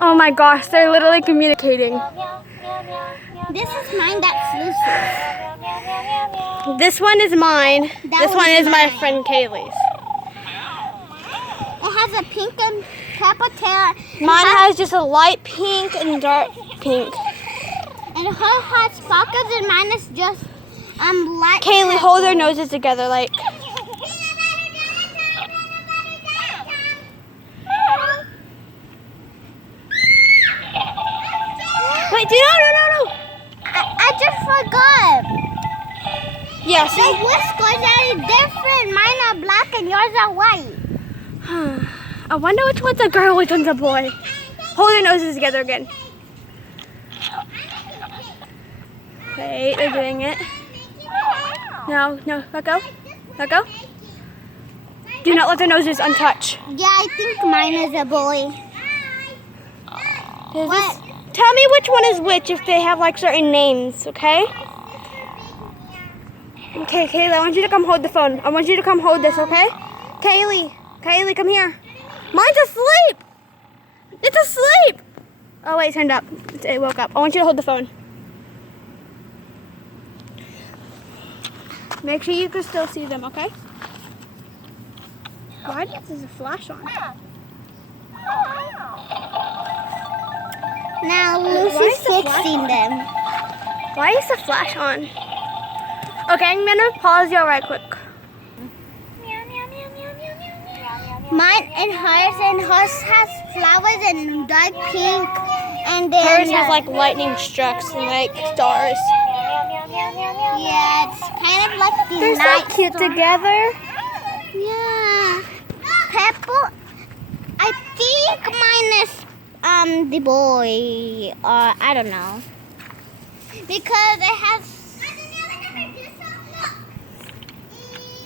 Oh my gosh, they're literally communicating. This is mine, that's Lucy's. This one is mine. This one is my mine. friend Kaylee's. It has a pink and purple tail. Mine has just a light pink and dark pink. And her has sparkles and mine is just light. Kaylee, purple. hold their noses together like. Wait, no. I just forgot. Yeah, The see? whiskers are different. Mine are black and yours are white. I wonder which one's a girl, which one's a boy. Hold your noses together again. Wait, they're doing it. No, let go. Let go. Do not let their noses untouched. Yeah, I think mine is a boy. Is What? this- Tell me which one is which if they have like certain names, okay? Okay, Kaylee, I want you to come hold the phone. I want you to come hold this, okay? Kaylee, come here. Mine's asleep. It's asleep. Oh wait, it turned up. It woke up. I want you to hold the phone. Make sure you can still see them, okay? Why does the flash on? Now Why Lucy's is the flash fixing on? them. Why is the flash on? Okay, I'm gonna pause you right quick. Mine and hers has flowers and dark pink, and then Hers has like lightning strikes and like stars. yeah, it's kind of like the They're so night cute storm. together. Yeah, purple. I think mine is the boy, or I don't know, because it has.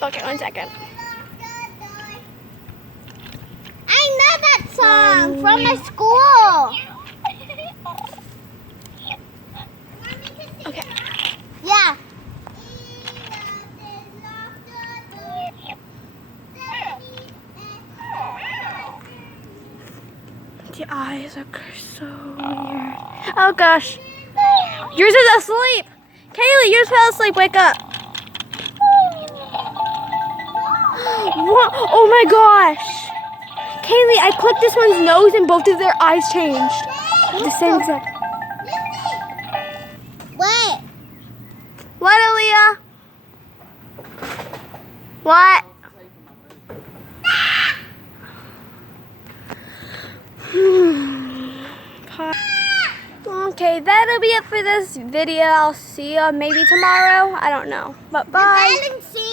Okay, 1 second. I know that song from my school. Okay. Yeah. The eyes are so weird. Oh gosh. Yours is asleep. Kaylee, yours fell asleep. Wake up. What? Oh my gosh. Kaylee, I clicked this one's nose and both of their eyes changed. The same exact. Wait. What, Aaliyah? What? Okay, that'll be it for this video. I'll see you maybe tomorrow. I don't know. But bye. The balancing